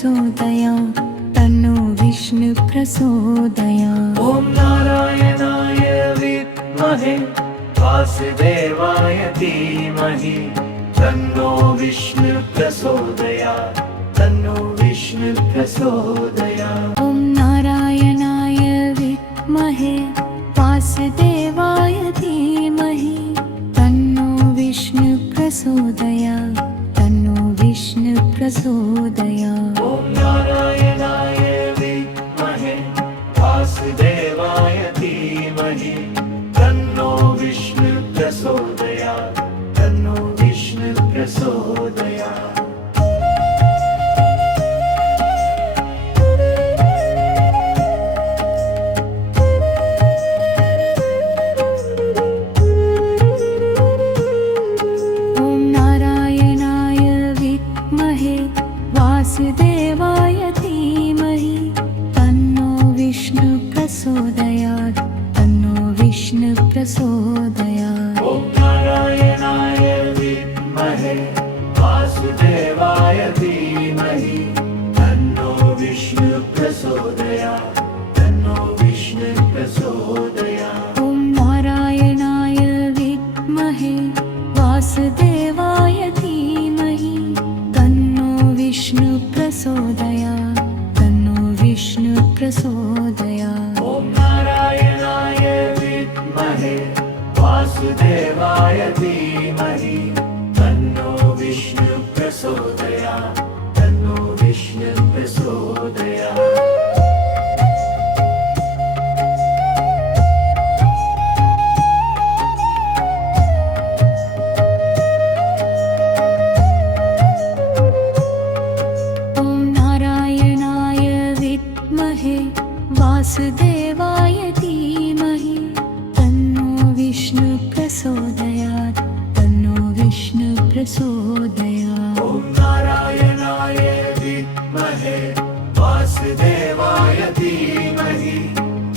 प्रचोदयात् तन्नो विष्णु प्रचोदयात्। ॐ नारायणाय विद्महे वासुदेवाय धीमहि तन्नो विष्णु प्रचोदयात् तन्नो विष्णु प्रचोदयात्। ॐ नारायणाय विद्महे वासुदेवाय धीमहि तन्नो विष्णु प्रचोदयात् तन्नो विष्णु प्रचोदयात्। ॐ नारायणाय विद्महे वासुदेवाय धीमहि तन्नो विष्णु प्रचोदयात् तन्नो विष्णु प्रचोदयात्। वासुदेवाय धीमहि तन्नो विष्णु प्रचोदयात् तन्नो विष्णु प्रचोदयात्। ॐ नारायणाय विद्महे वासुदेवाय धीमहि तन्नो विष्णु प्रचोदयात् तन्नो विष्णु प्रचोदयात्। ॐ नारायणाय विद्महे वासुदेवाय धीमहि तन्नो विष्णु प्रचोदयात् तन्नो विष्णु प्रचोदयात्। ॐ नारायणाय विद्महे वासुदेवाय धीमहि तन्नो विष्णु प्रचोदयात् तन्नो विष्णु प्रचोदयात्। वासुदेवाय धीमहि तन्नो विष्णु प्रचोदयात् तन्नो विष्णु प्रचोदयात्। ॐ नारायणाय विद्महे वासुदेवाय धीमहि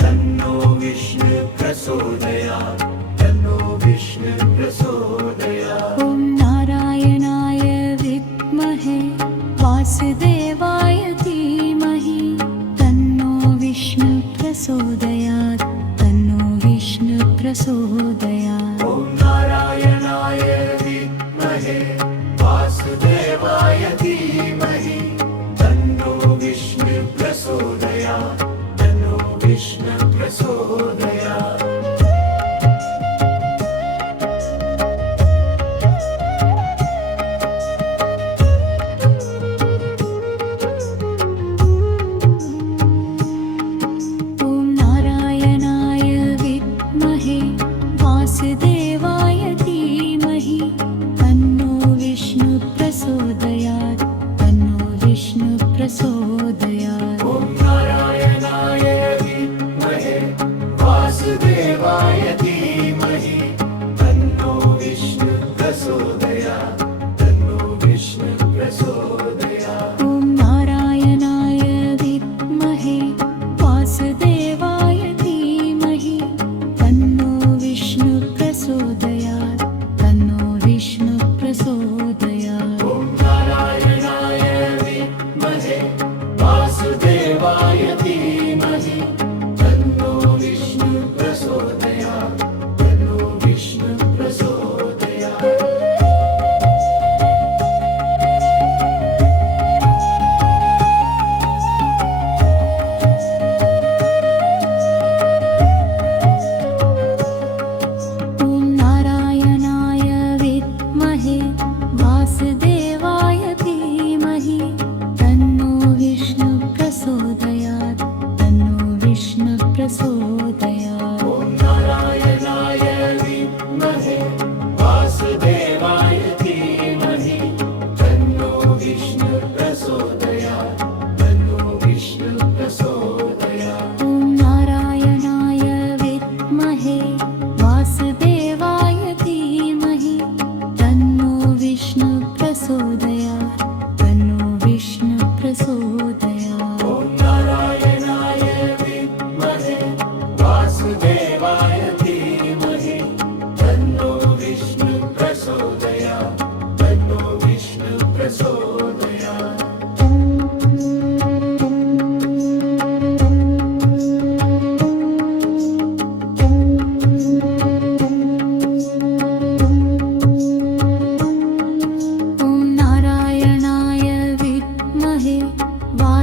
तन्नो विष्णु प्रचोदयात् तन्नो विष्णु प्रचोदयात्। ॐ नारायणाय विद्महे वासुदेवाय धीमहि तन्नो विष्णु प्रचोदयात् तन्नो विष्णु प्रचोदयात्। ॐ नारायणाय विद्महे वासुदेवाय धीमहि तन्नो विष्णु प्रचोदयात् तन्नो विष्णु प्रचोदयात्। वासुदेवाय धीमहि तन्नो विष्णु प्रचोदयात् तन्नो विष्णु प्रचोदयात्। ॐ नारायणाय विद्महे वासुदेवाय धीमहि तन्नो विष्णु प्रचोदयात् तन्नो विष्णु प्रचोदयात्। ॐ नारायणाय विद्महे वासुदेवाय धीमहि तन्नो विष्णु प्रचोदयात् तन्नो विष्णु प्रचोदयात्। ॐ नारायणाय विद्महे वासुदेवाय धीमहि तन्नो विष्णु प्रचोदयात् तन्नो विष्णु प्रचोदयात्। वासुदेवाय धीमहि तन्नो विष्णु प्रचोदयात् तन्नो विष्णु प्रचोदयात्। ॐ नारायणाय विद्महे वासुदेवाय धीमहि तन्नो विष्णु प्रचोदयात् तन्नो विष्णु प्रचोदयात्। ॐ नारायणाय विद्महे वासुदेवाय धीमहि तन्नो विष्णु प्रचोदयात् तन्नो विष्णु प्रचोदयात्। ॐ नारायणाय विद्महे वासुदेवाय धीमहि तन्नो विष्णु प्रचोदयात् तन्नो विष्णु प्रचोदयात्।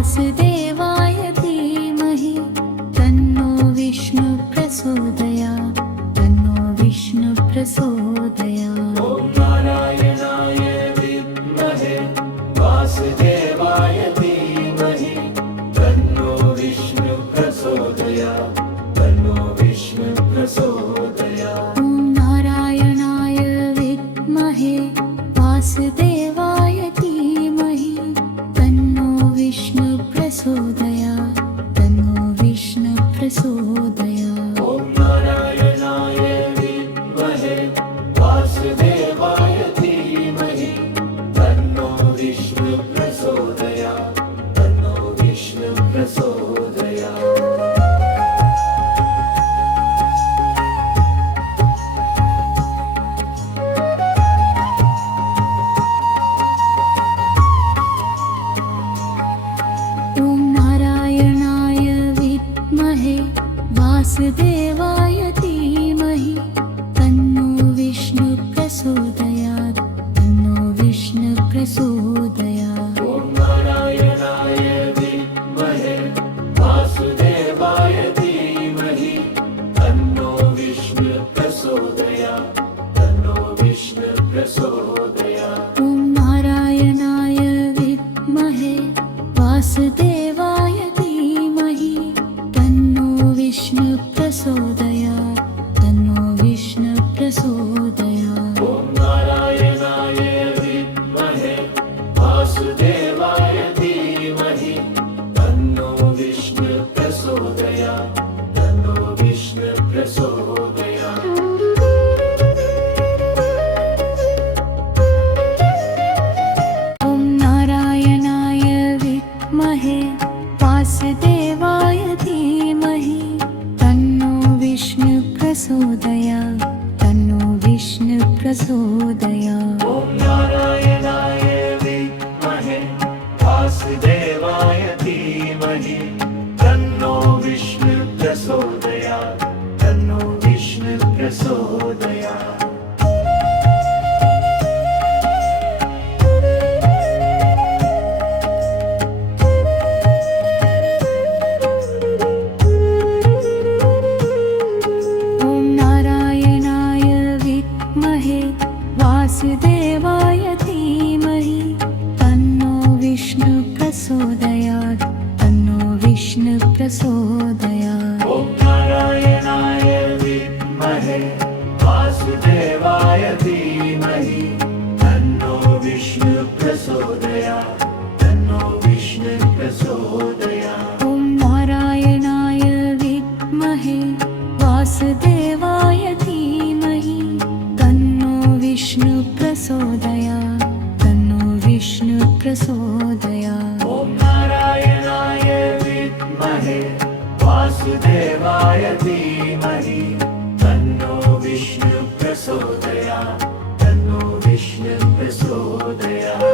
वासुदेवाय धीमहि तन्नो विष्णु प्रचोदयात् तन्नो विष्णु प्रचोदयात् ॐ नारायणाय विद्महे वासुदेवाय धीमहि तन्नो विष्णु प्रचोदयात् तन्नो विष्णु प्रचोदयात् ॐ नारायणाय विद्महे वासुदेवाय धीमहि तन्नो विष्णु प्रचोदयात् तन्नो विष्णु प्रचोदयात् ॐ नारायणाय विद्महे वासुदेवाय धीमहि तन्नो विष्णु प्रचोदयात् तन्नो विष्णु प्रचोदयात् ॐ नारायणाय विद्महे वासुदेवाय धीमहि तन्नो विष्णु प्रचोदयात् तन्नो विष्णु प्रचोदयात् ॐ नारायणाय विद्महे वासुदेवाय धीमहि तन्नो विष्णु प्रचोदयात् तन्नो विष्णु प्रचोदयात् ॐ नारायणाय विद्महे वासुदेवाय धीमहि तन्नो विष्णु प्रचोदयात् तन्नो विष्णु प्रचोदयात् ॐ नारायणाय विद्महे वासुदेवाय धीमहि तन्नो विष्णु प्रचोदयात् तन्नो विष्णु प्रचोदयात् ॐ नारायणाय विद्महे वासुदेवाय धीमहि तन्नो विष्णु प्रचोदयात् तन्नो विष्णु प्रचोदयात् ॐ नारायणाय विद्महे वासुदेवाय धीमहि तन्नो विष्णु प्रचोदयात् तन्नो विष्णु प्रचोदयात् ॐ नारायणाय विद्महे वासुदेवाय धीमहि तन्नो विष्णु प्रचोदयात् तन्नो विष्णु प्रचोदयात् ॐ नारायणाय विद्महे वासुदेवाय धीमहि तन्नो विष्णु प्रचोदयात् तन्नो विष्णु प्रचोदयात् ॐ नारायणाय विद्महे वासुदेवाय धीमहि तन्नो विष्णु प्रचोदयात् तन्नो विष्णु प्रचोदयात् ॐ नारायणाय विद्महे वासुदेवाय धीमहि तन्नो विष्णु प्रचोदयात् तन्नो विष्णु प्रचोदयात्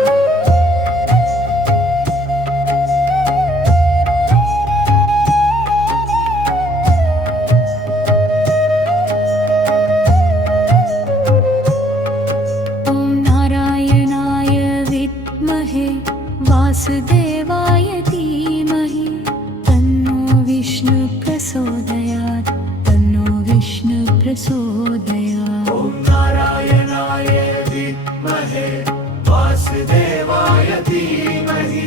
ॐ नारायणाय विद्महे वासुदेवाय धीमहि तन्नो विष्णु प्रचोदयात् तन्नो विष्णु प्रचोदयात् ॐ नारायणाय विद्महे वासुदेवाय धीमहि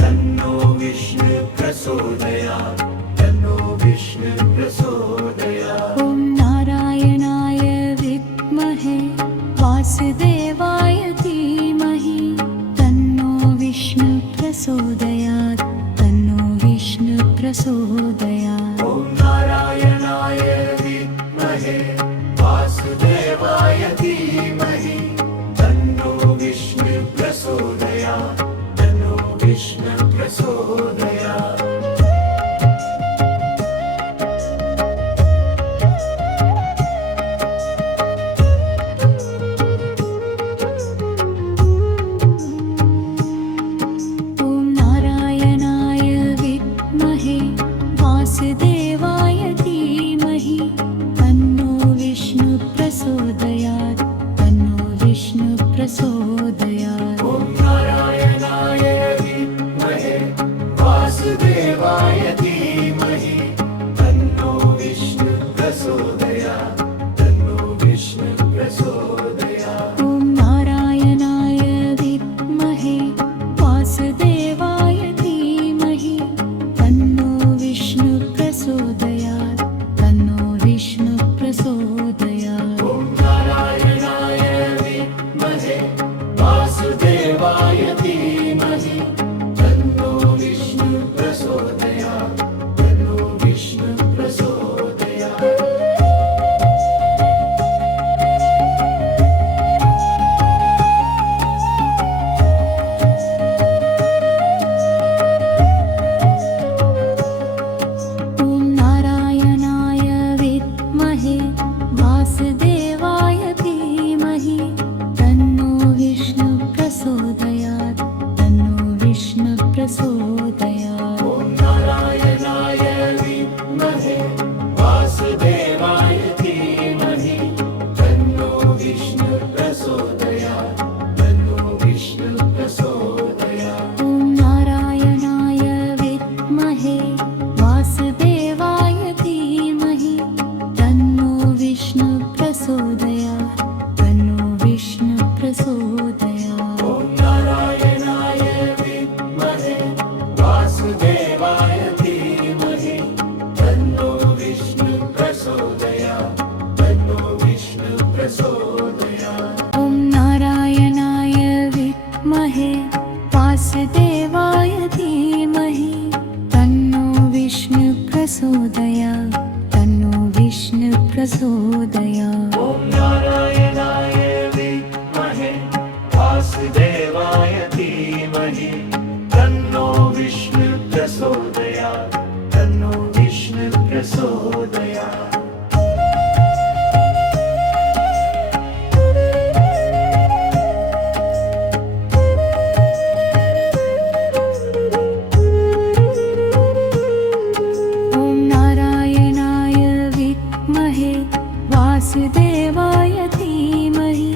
तन्नो विष्णु प्रचोदयात् तन्नो विष्णु प्रचोदयात् ॐ नारायणाय विद्महे वासुदेवाय धीमहि तन्नो विष्णु प्रचोदयात् तन्नो विष्णु प्रचोदयात् ॐ नारायणाय विद्महे वासुदेवाय धीमहि तन्नो विष्णु प्रचोदयात् तन्नो विष्णु प्रचोदयात् ॐ नारायणाय विद्महे वासुदेवाय धीमहि तन्नो विष्णु प्रचोदयात् तन्नो विष्णु प्रचोदयात् ॐ नारायणाय विद्महे वासुदेवाय धीमहि तन्नो विष्णु प्रचोदयात् तन्नो विष्णु प्रचोदयात् ॐ नारायणाय विद्महे वासुदेवाय धीमहि तन्नो विष्णु प्रचोदयात् तन्नो विष्णु प्रचोदयात् वासुदेवाय धीमहि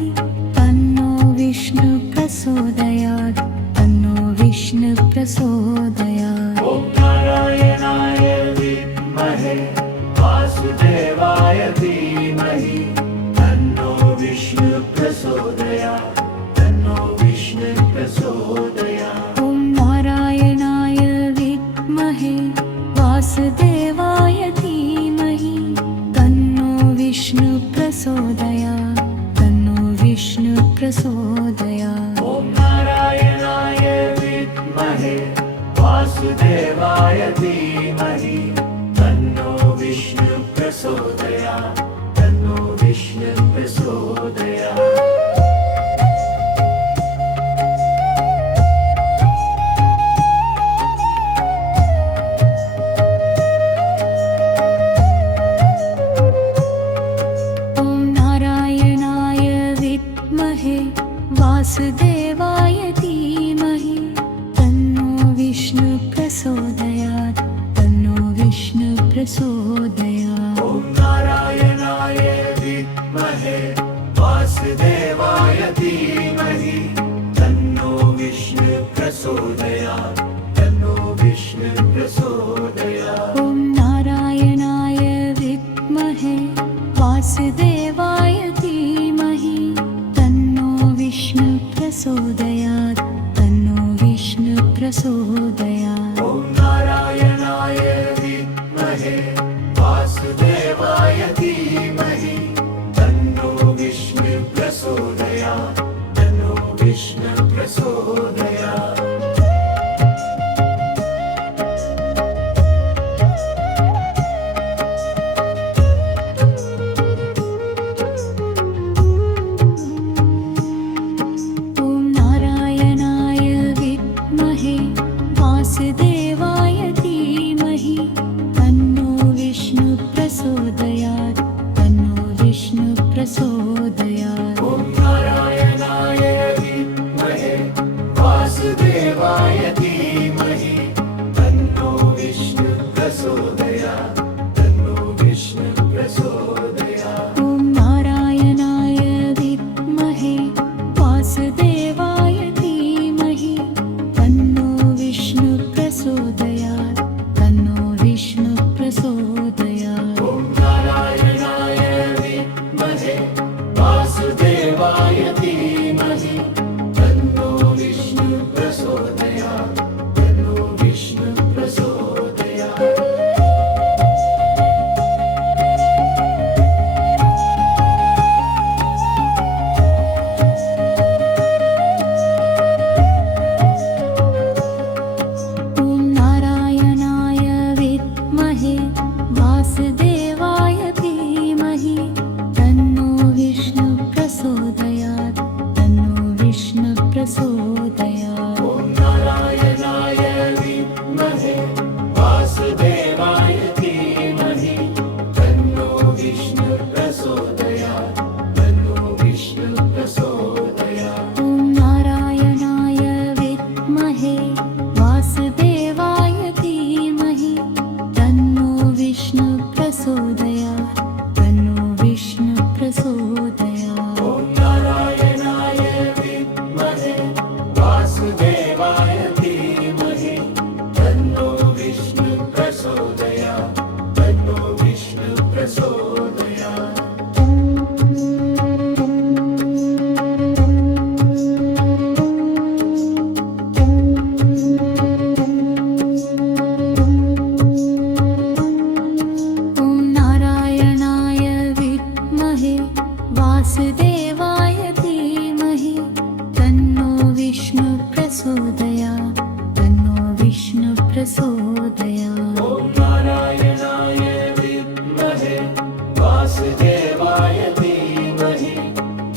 तन्नो विष्णु प्रचोदयात् तन्नो विष्णु प्रचोदयात् ॐ नारायणाय विद्महे वासुदेवाय धीमहि तन्नो विष्णु प्रचोदयात् तन्नो विष्णु प्रचोदयात् ॐ नारायणाय विद्महे वासुदेवाय धीमहि तन्नो विष्णु प्रचोदयात् तन्नो विष्णु प्रचोदयात् ॐ नारायणाय विद्महे वासुदेवाय धीमहि तन्नो विष्णु प्रचोदयात् तन्नो विष्णु प्रचोदयात् वासुदेवाय धीमहि तन्नो विष्णु प्रचोदयात् तन्नो विष्णु प्रचोदयात् ॐ नारायणाय विद्महे वासुदेवाय धीमहि तन्नो विष्णु प्रचोदयात् तन्नो विष्णु प्रचोदयात् ॐ नारायणाय विद्महे वासुदेवाय धीमहि तन्नो विष्णु प्रचोदयात् तन्नो विष्णु प्रचोदयात् ॐ नारायणाय विद्महे वासुदेवाय धीमहि तन्नो विष्णु प्रचोदयात् तन्नो विष्णु प्रचोदयात् वासुदेवाय धीमहि तन्नो विष्णु प्रचोदयात् तन्नो विष्णु प्रचोदयात् ॐ नारायणाय विद्महे वासुदेवाय धीमहि तन्नो विष्णु प्रचोदयात् तन्नो विष्णु प्रचोदयात् ॐ नारायणाय विद्महे वासुदेवाय धीमहि तन्नो विष्णु प्रचोदयात् तन्नो विष्णु प्रचोदयात् ॐ नारायणाय विद्महे वासुदेवाय धीमहि तन्नो विष्णु प्रचोदयात् तन्नो विष्णु प्रचोदयात् वासुदेवाय धीमहि तन्नो विष्णु प्रचोदयात् तन्नो विष्णु प्रचोदयात् ॐ नारायणाय विद्महे वासुदेवाय धीमहि तन्नो विष्णु प्रचोदयात् तन्नो विष्णु प्रचोदयात् ॐ नारायणाय विद्महे वासुदेवाय धीमहि तन्नो विष्णु प्रचोदयात् तन्नो विष्णु प्रचोदयात् ॐ नारायणाय विद्महे वासुदेवाय धीमहि तन्नो विष्णु प्रचोदयात् तन्नो विष्णु प्रचोदयात् वासुदेवाय धीमहि तन्नो विष्णु प्रचोदयात् तन्नो विष्णु प्रचोदयात् ॐ नारायणाय विद्महे वासुदेवाय धीमहि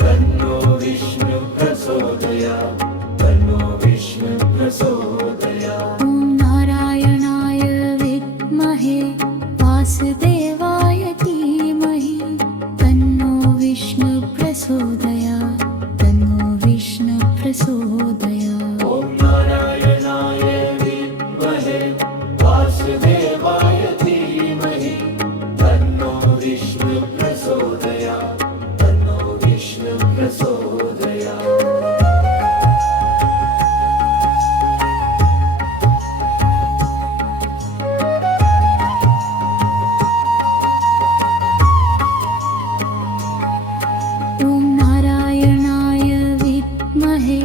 तन्नो विष्णु प्रचोदयात् तन्नो विष्णु प्रचोदयात् ॐ नारायणाय विद्महे वासुदेवाय धीमहि तन्नो विष्णु प्रचोदयात् तन्नो विष्णु प्रचोदयात् ॐ नारायणाय विद्महे वासुदेवाय धीमहि तन्नो विष्णु प्रचोदयात् तन्नो विष्णु प्रचोदयात् ॐ नारायणाय विद्महे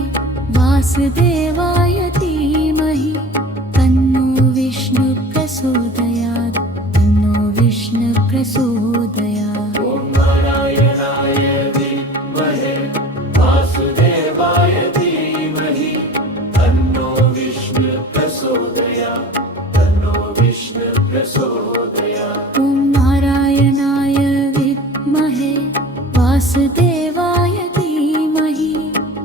वासुदेवाय धीमहि तन्नो विष्णु प्रचोदयात् तन्नो विष्णु प्रचोदयात् ॐ नारायणाय विद्महे वासुदेवाय धीमहि तन्नो विष्णु प्रचोदयात् तन्नो विष्णु प्रचोदयात् ॐ नारायणाय विद्महे वासुदेवाय धीमहि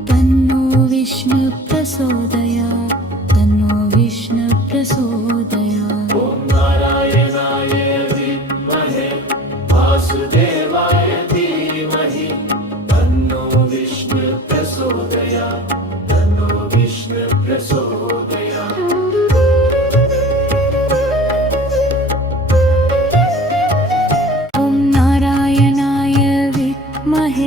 तन्नो विष्णु प्रचोदयात् तन्नो विष्णु प्रचोदयात् ॐ नारायणाय विद्महे वासुदेवाय धीमहि तन्नो विष्णु प्रचोदयात् तन्नो विष्णु प्रचोदयात् ॐ नारायणाय विद्महे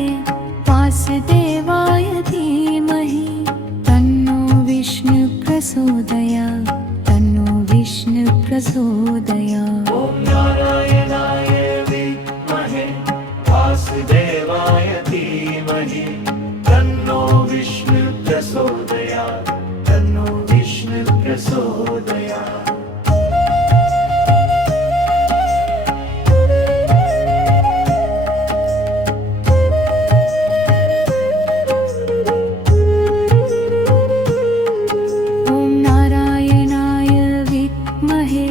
वासुदेवाय धीमहि तन्नो विष्णु प्रचोदयात् तन्नो विष्णु प्रचोदयात् ॐ नारायणाय विद्महे वासुदेवाय धीमहि तन्नो विष्णु प्रचोदयात् तन्नो विष्णु प्रचोदयात् ॐ नारायणाय विद्महे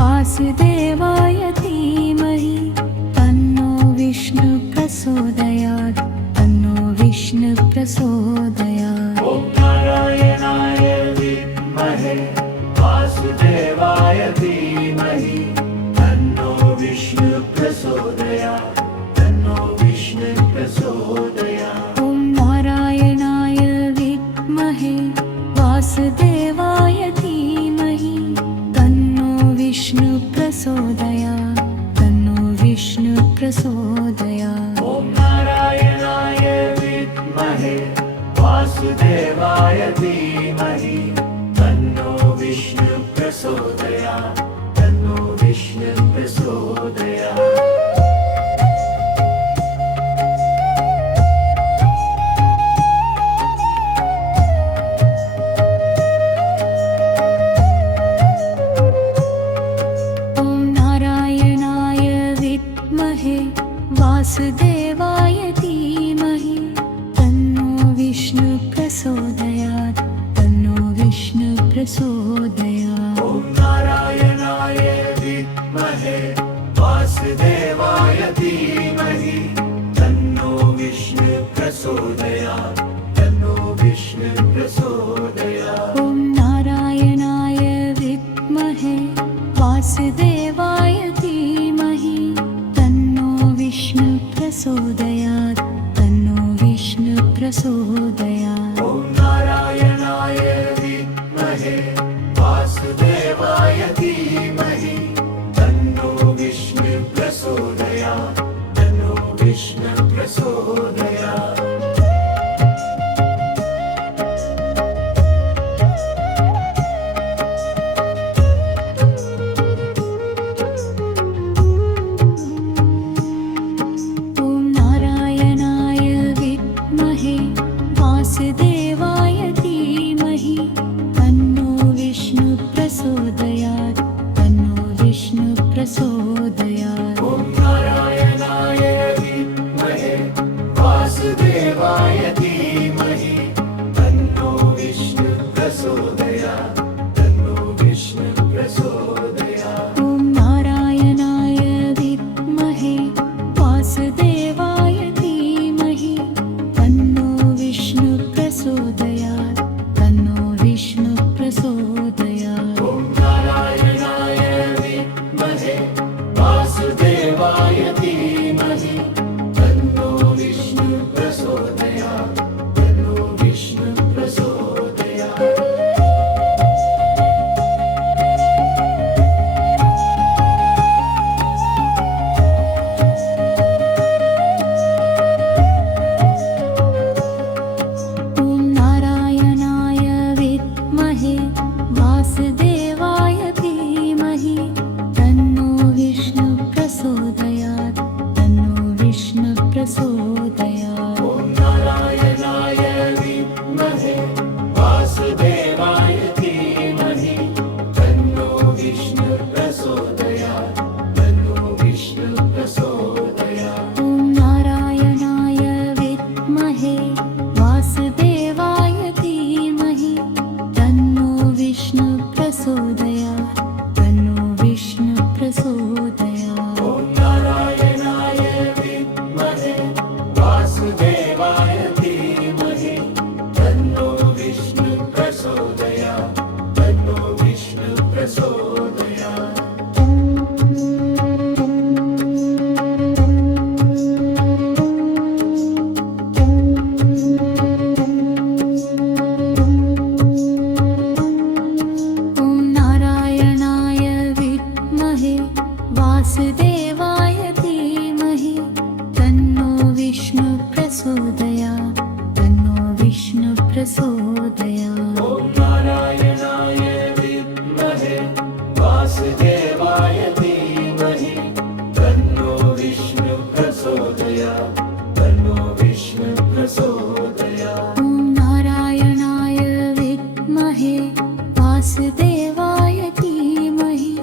वासुदेवाय धीमहि तन्नो विष्णु प्रचोदयात् तन्नो विष्णु प्रचोदयात् ॐ नारायणाय विद्महे वासुदेवाय धीमहि तन्नो विष्णु प्रचोदयात् तन्नो विष्णु प्रचोदयात् ॐ नारायणाय विद्महे वासुदेवाय धीमहि तन्नो विष्णु प्रचोदयात् तन्नो विष्णु प्रचोदयात् ॐ नारायणाय विद्महे वासुदेवाय धीमहि तन्नो विष्णु प्रचोदयात् तन्नो विष्णु प्रचोदयात् ॐ नारायणाय विद्महे वासुदेवाय धीमहि तन्नो विष्णु प्रचोदयात् तन्नो विष्णु प्रचोदयात् ॐ नारायणाय विद्महे वासुदेवाय धीमहि तन्नो विष्णु प्रचोदयात् तन्नो विष्णु प्रचोदयात् ॐ नारायणाय विद्महे वासुदेवाय धीमहि तन्नो विष्णु प्रचोदयात् तन्नो विष्णु प्रचोदयात् ॐ नारायणाय विद्महे वासुदेवाय धीमहि तन्नो विष्णु प्रचोदयात् तन्नो विष्णु प्रचोदयात् वासुदेवाय धीमहि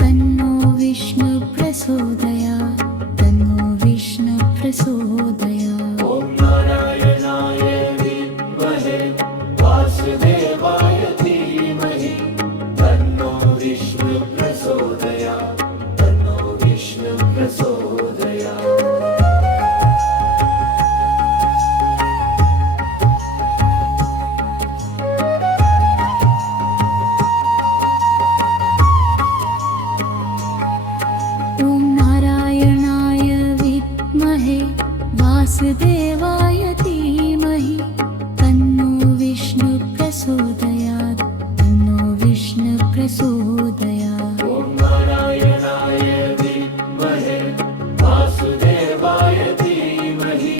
तन्नो विष्णु प्रचोदयात् तन्नो विष्णु प्रचोदयात् ॐ नारायणाय विद्महे वासुदेवाय धीमहि तन्नो विष्णु प्रचोदयात् तन्नो विष्णु प्रचोदयात् ॐ नारायणाय विद्महे वासुदेवाय धीमहि तन्नो विष्णु प्रचोदयात् तन्नो विष्णु प्रचोदयात् ॐ नारायणाय विद्महे वासुदेवाय धीमहि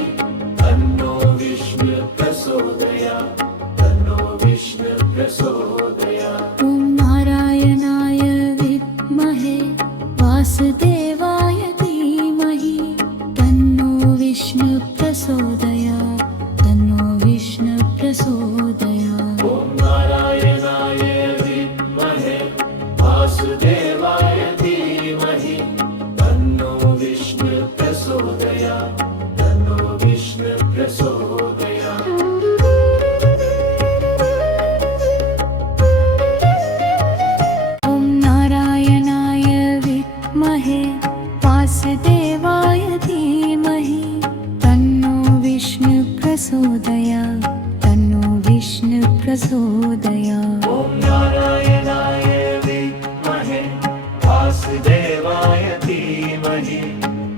तन्नो विष्णु प्रचोदयात् तन्नो विष्णु प्रचोदयात् ॐ नारायणाय विद्महे वासुदेवाय धीमहि तन्नो विष्णु प्रचोदयात् तन्नो विष्णु प्रचोदयात् ॐ नारायणाय विद्महे वासुदेवाय धीमहि तन्नो विष्णु प्रचोदयात् तन्नो विष्णु प्रचोदयात् ॐ नारायणाय विद्महे वासुदेवाय धीमहि तन्नो विष्णु प्रचोदयात् तन्नो विष्णु प्रचोदयात् ॐ नारायणाय विद्महे वासुदेवाय धीमहि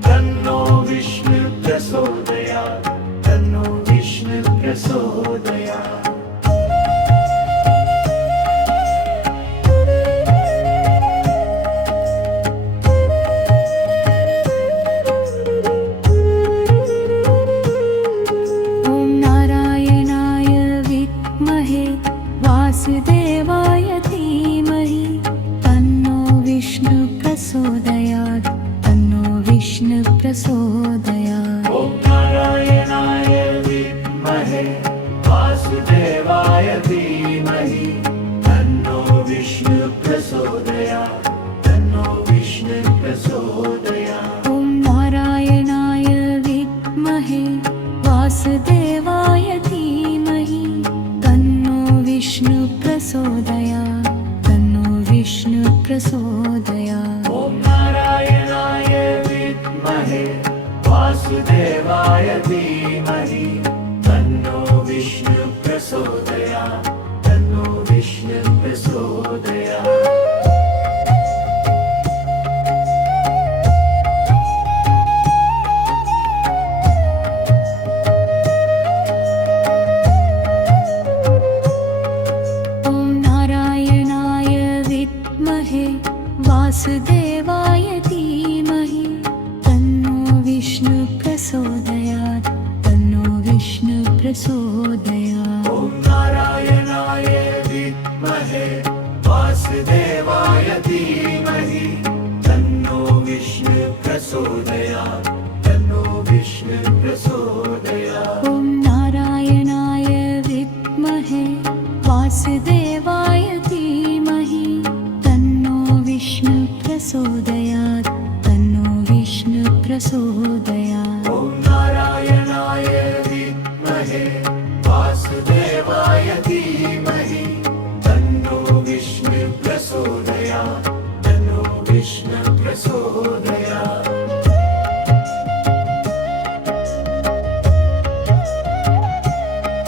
तन्नो विष्णु प्रचोदयात् तन्नो विष्णु प्रचोदयात् ॐ नारायणाय विद्महे वासुदेवाय धीमहि तन्नो विष्णु प्रचोदयात् तन्नो विष्णु प्रचोदयात् ॐ नारायणाय विद्महे वासुदेवाय धीमहि तन्नो विष्णु प्रचोदयात् तन्नो विष्णु प्रचोदयात् ॐ नारायणाय विद्महे वासुदेवाय धीमहि तन्नो विष्णु प्रचोदयात् तन्नो विष्णु प्रचोदयात् ॐ नारायणाय विद्महे वासुदेवाय धीमहि तन्नो विष्णु प्रचोदयात् तन्नो विष्णु प्रचोदयात् ॐ नारायणाय विद्महे वासुदेवाय धीमहि तन्नो विष्णु प्रचोदयात् तन्नो विष्णु प्रचोदयात् ॐ नारायणाय विद्महे वासुदेवाय धीमहि तन्नो विष्णु प्रचोदयात् तन्नो विष्णु प्रचोदयात् ॐ नारायणाय विद्महे वासुदेवाय धीमहि तन्नो विष्णु प्रचोदयात् तन्नो विष्णु प्रचोदयात् ॐ नारायणाय विद्महे वासुदेवाय धीमहि तन्नो विष्णु प्रचोदयात् तन्नो विष्णु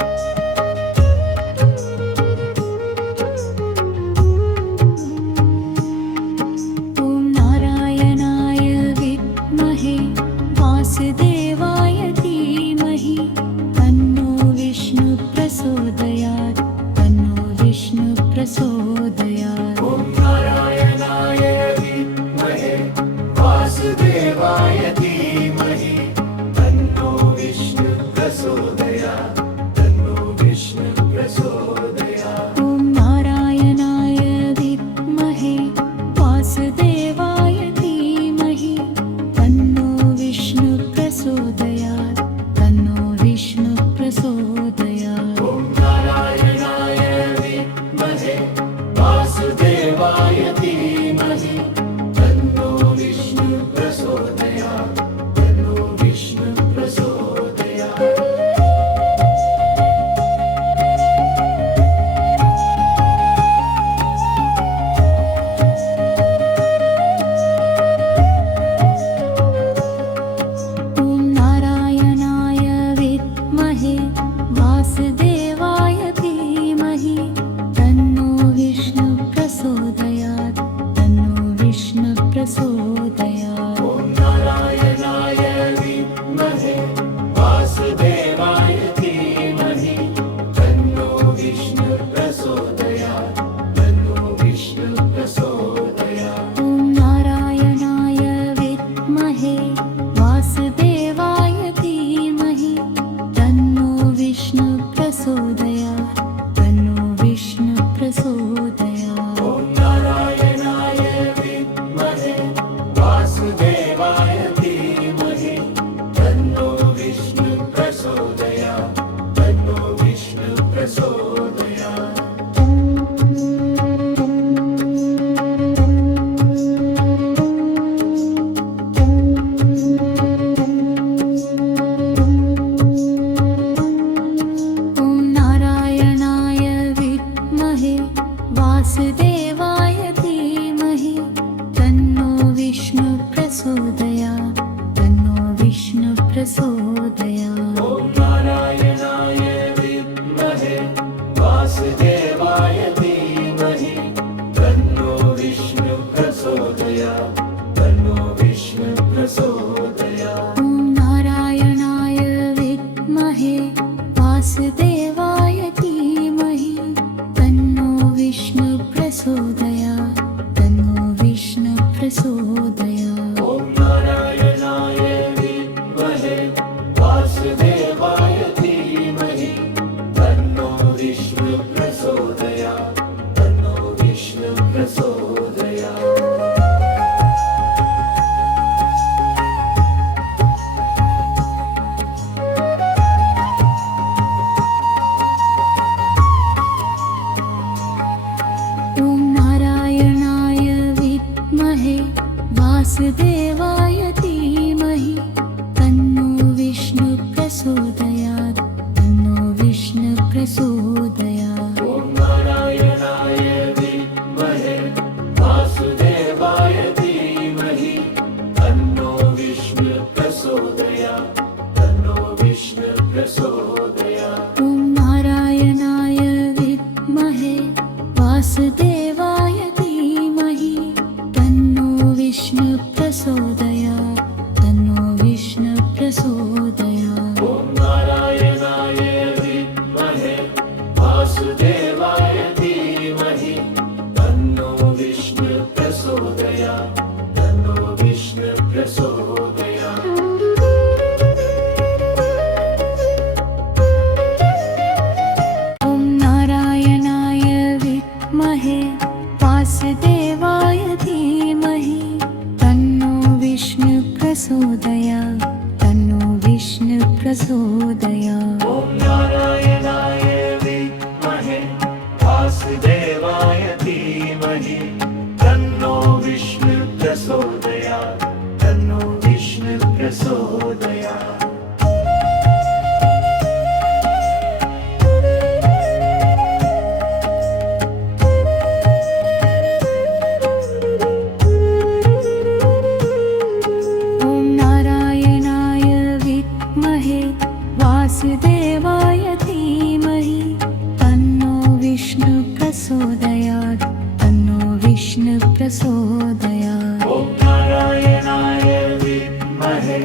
प्रचोदयात् ॐ नारायणाय विद्महे वासुदेवाय धीमहि तन्नो विष्णु प्रचोदयात् तन्नो विष्णु प्रचोदयात् ॐ नारायणाय विद्महे वासुदेवाय धीमहि तन्नो विष्णु प्रचोदयात् तन्नो विष्णु प्रचोदयात् ॐ नारायणाय विद्महे वासुदेवाय धीमहि तन्नो विष्णु प्रचोदयात् तन्नो विष्णु प्रचोदयात् ॐ नारायणाय विद्महे वासुदेवाय धीमहि तन्नो विष्णु प्रचोदयात् तन्नो विष्णु प्रचोदयात् ॐ नारायणाय विद्महे वासुदेवाय धीमहि तन्नो विष्णु प्रचोदयात् तन्नो विष्णु प्रचोदयात् ॐ नारायणाय विद्महे वासुदेवाय धीमहि तन्नो विष्णु प्रचोदयात् तन्नो विष्णु प्रचोदयात् ॐ नारायणाय विद्महे वासुदेवाय धीमहि तन्नो विष्णु प्रचोदयात् तन्नो विष्णु प्रचोदयात् ॐ नारायणाय विद्महे वासुदेवाय धीमहि तन्नो विष्णु प्रचोदयात् तन्नो विष्णु प्रचोदयात् ॐ नारायणाय विद्महे वासुदेवाय धीमहि तन्नो विष्णु प्रचोदयात् तन्नो विष्णु प्रचोदयात् ॐ नारायणाय विद्महे वासुदेवाय धीमहि तन्नो विष्णु प्रचोदयात् तन्नो विष्णु प्रचोदयात् ॐ नारायणाय विद्महे वासुदेवाय धीमहि तन्नो विष्णु प्रचोदयात् तन्नो विष्णु प्रचोदयात् ॐ नारायणाय विद्महे वासुदेवाय धीमहि तन्नो विष्णु प्रचोदयात् तन्नो विष्णु प्रचोदयात् ॐ नारायणाय विद्महे वासुदेवाय धीमहि तन्नो विष्णु प्रचोदयात् तन्नो विष्णु प्रचोदयात् ॐ नारायणाय विद्महे वासुदेवाय धीमहि तन्नो विष्णु प्रचोदयात् तन्नो विष्णु प्रचोदयात् ॐ नारायणाय विद्महे वासुदेवाय धीमहि तन्नो विष्णु प्रचोदयात् तन्नो विष्णु प्रचोदयात् ॐ नारायणाय विद्महे वासुदेवाय धीमहि तन्नो विष्णु प्रचोदयात् तन्नो विष्णु प्रचोदयात् ॐ नारायणाय विद्महे वासुदेवाय धीमहि तन्नो विष्णु प्रचोदयात् तन्नो विष्णु प्रचोदयात् ॐ नारायणाय विद्महे वासुदेवाय धीमहि तन्नो विष्णु प्रचोदयात् तन्नो विष्णु प्रचोदयात् ॐ नारायणाय विद्महे वासुदेवाय धीमहि तन्नो विष्णु प्रचोदयात् तन्नो विष्णु प्रचोदयात् ॐ नारायणाय विद्महे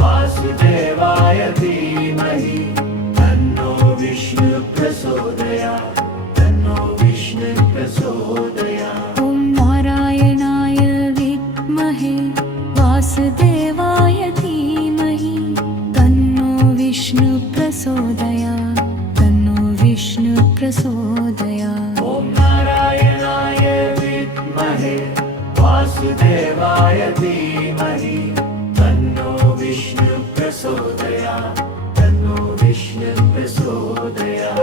वासुदेवाय धीमहि तन्नो विष्णु प्रचोदयात् तन्नो विष्णु प्रचोदयात् ॐ नारायणाय विद्महे वासुदेवाय धीमहि तन्नो विष्णु प्रचोदयात् तन्नो विष्णु प्रचोदयात् ॐ नारायणाय विद्महे वासुदेवाय धीमहि तन्नो विष्णु प्रचोदयात् तन्नो विष्णु प्रचोदयात्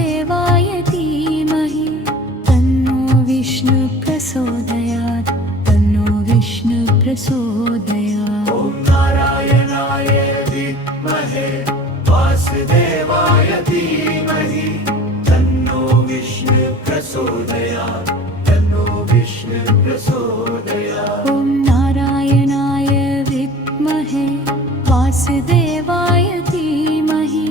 वासुदेवाय धीमहि तन्नो विष्णु प्रचोदयात् तन्नो विष्णु प्रचोदयात् ॐ नारायणाय विद्महे वासुदेवाय धीमहि तन्नो विष्णु प्रचोदयात् तन्नो विष्णु प्रचोदयात् ॐ नारायणाय विद्महे वासुदेवाय धीमहि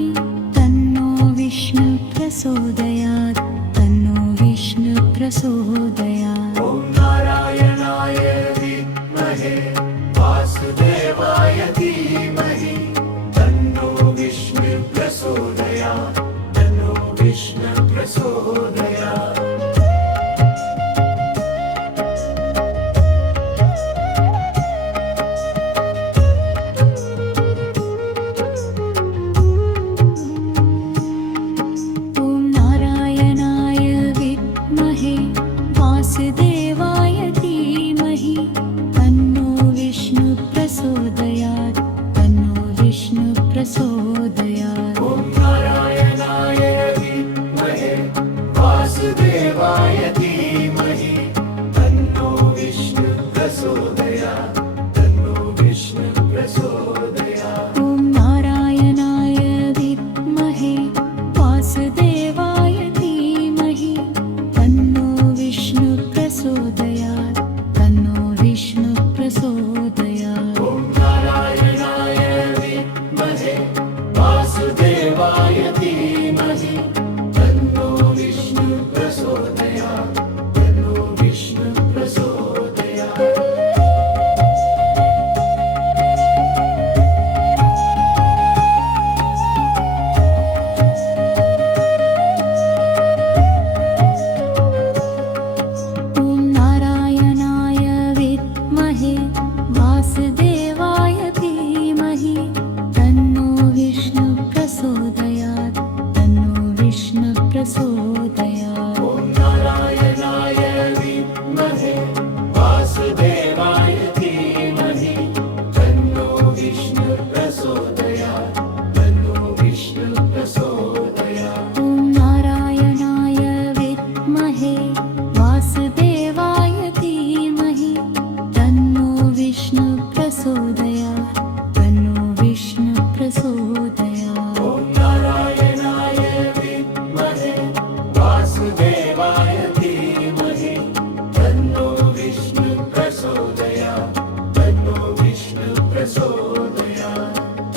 तन्नो विष्णु प्रचोदयात् तन्नो विष्णु प्रचोदयात् ॐ नारायणाय विद्महे वासुदेवाय धीमहि तन्नो विष्णु प्रचोदयात् तन्नो विष्णु प्रचोदयात् ॐ नारायणाय विद्महे वासुदेवाय धीमहि तन्नो विष्णु प्रचोदयात् तन्नो विष्णु प्रचोदयात् ॐ नारायणाय विद्महे वासुदेवाय धीमहि तन्नो विष्णु प्रचोदयात् तन्नो विष्णु प्रचोदयात् ॐ नारायणाय विद्महे वासुदेवाय धीमहि तन्नो विष्णु प्रचोदयात् तन्नो विष्णु प्रचोदयात् ॐ नारायणाय विद्महे वासुदेवाय धीमहि तन्नो विष्णु प्रचोदयात् तन्नो विष्णु प्रचोदयात् ॐ नारायणाय विद्महे वासुदेवाय धीमहि तन्नो विष्णु प्रचोदयात् तन्नो विष्णु प्रचोदयात् ॐ नारायणाय विद्महे वासुदेवाय धीमहि तन्नो विष्णु प्रचोदयात् तन्नो विष्णु प्रचोदयात् ॐ नारायणाय विद्महे वासुदेवाय धीमहि तन्नो विष्णु प्रचोदयात् तन्नो विष्णु प्रचोदयात् ॐ नारायणाय विद्महे वासुदेवाय धीमहि तन्नो विष्णु प्रचोदयात् तन्नो विष्णु प्रचोदयात्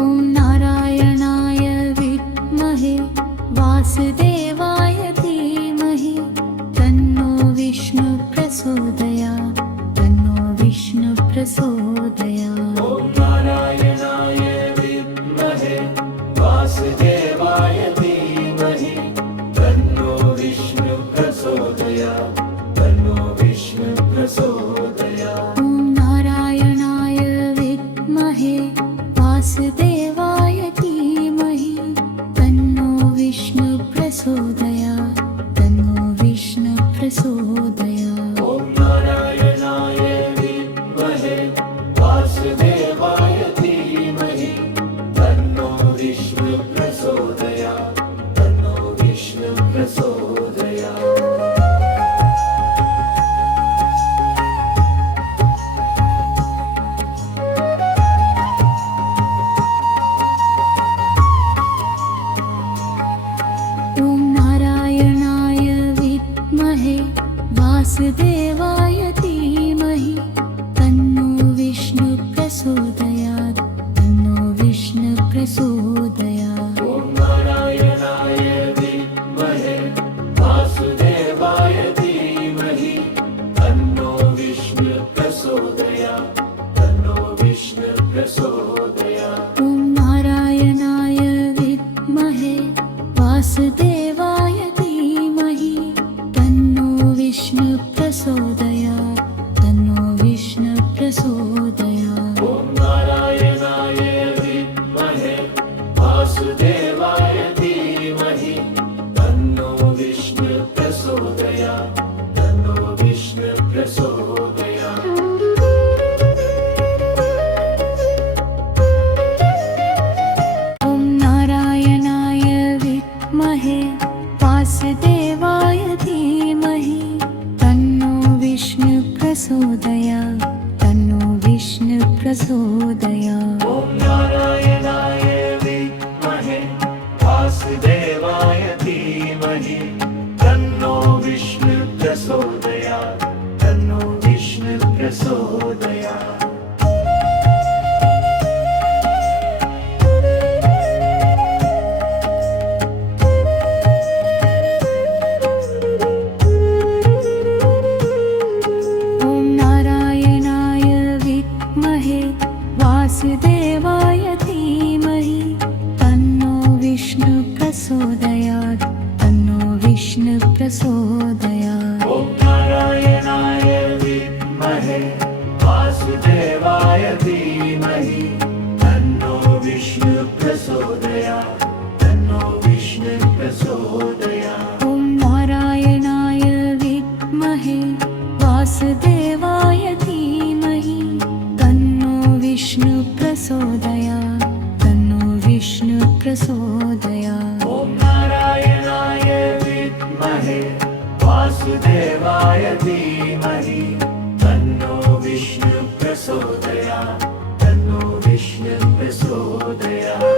ॐ नारायणाय विद्महे वासुदेवाय धीमहि तन्नो विष्णु प्रचोदयात् तन्नो विष्णु प्रचोदयात् ॐ नारायणाय विद्महे वासुदेवाय धीमहि तन्नो विष्णु प्रचोदयात् तन्नो विष्णु प्रचोदयात् ॐ नारायणाय विद्महे वासुदेवाय धीमहि तन्नो विष्णु प्रचोदयात् तन्नो विष्णु प्रचोदयात् ॐ नारायणाय विद्महे वासुदेवाय धीमहि तन्नो विष्णु प्रचोदयात् तन्नो विष्णु प्रचोदयात् ॐ नारायणाय विद्महे वासुदेवाय धीमहि तन्नो विष्णु प्रचोदयात् तन्नो विष्णु प्रचोदयात् ॐ नारायणाय विद्महे वासुदेवाय धीमहि तन्नो विष्णु प्रचोदयात् तन्नो विष्णु प्रचोदयात् ॐ नारायणाय विद्महे वासुदेवाय धीमहि तन्नो विष्णु प्रचोदयात् तन्नो विष्णु प्रचोदयात् ॐ नारायणाय विद्महे वासुदेवाय धीमहि तन्नो विष्णु प्रचोदयात् प्रचोदयात् तन्नो विष्णु प्रचोदयात् ॐ नारायणाय विद्महे वासुदेवाय धीमहि तन्नो विष्णु प्रचोदयात् तन्नो विष्णु प्रचोदयात् वासुदेवाय धीमहि तन्नो विष्णु प्रचोदयात् तन्नो विष्णु प्रचोदयात् ॐ नारायणाय विद्महे वासुदेवाय धीमहि तन्नो विष्णु प्रचोदयात् तन्नो विष्णु प्रचोदयात् ॐ नारायणाय विद्महे वासुदेवाय धीमहि तन्नो विष्णु प्रचोदयात् तन्नो विष्णु प्रचोदयात् ॐ नारायणाय विद्महे वासुदेवाय धीमहि तन्नो विष्णु प्रचोदयात् तन्नो विष्णु प्रचोदयात्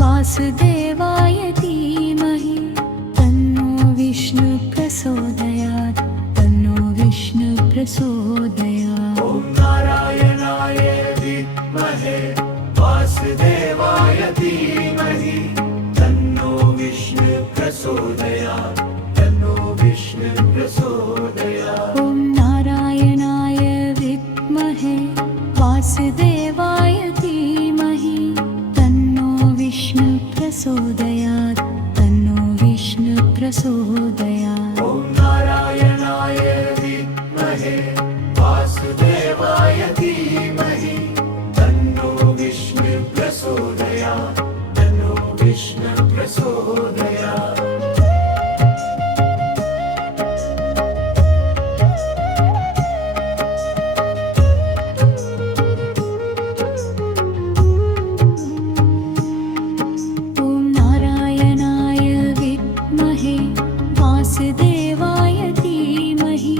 वासुदेवाय धीमहि तन्नो विष्णु प्रचोदयात् तन्नो विष्णु प्रचोदयात् ॐ नारायणाय विद्महे वासुदेवाय धीमहि तन्नो विष्णु प्रचोदयात् तन्नो विष्णु प्रचोदयात् ॐ नारायणाय विद्महे वासुदेवाय धीमहि तन्नो विष्णु प्रचोदयात् तन्नो विष्णु प्रचोदयात् ॐ नारायणाय विद्महे वासुदेवाय धीमहि तन्नो विष्णु प्रचोदयात् तन्नो विष्णु प्रचोदयात् वासुदेवाय धीमहि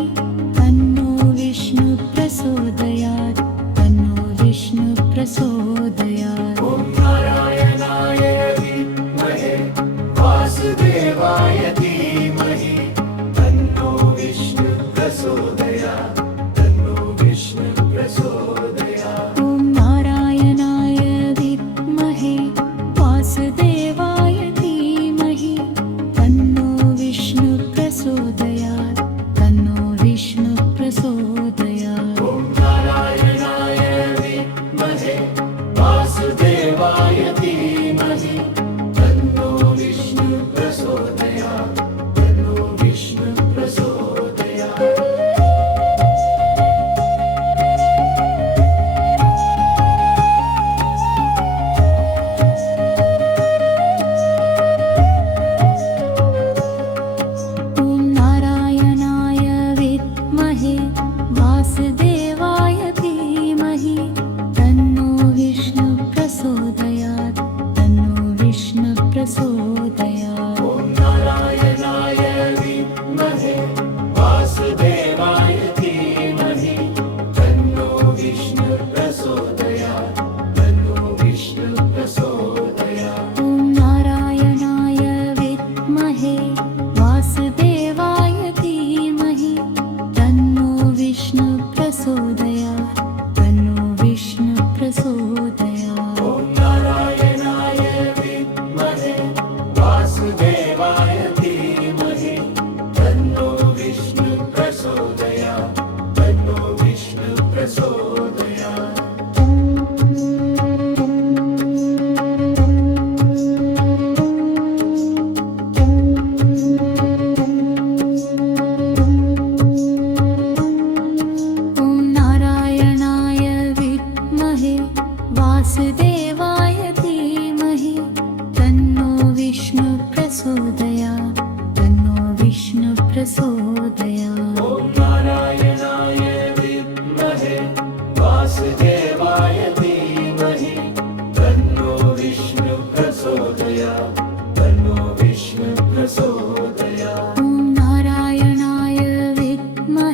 तन्नो विष्णु प्रचोदयात् तन्नो विष्णु प्रचोदयात् ॐ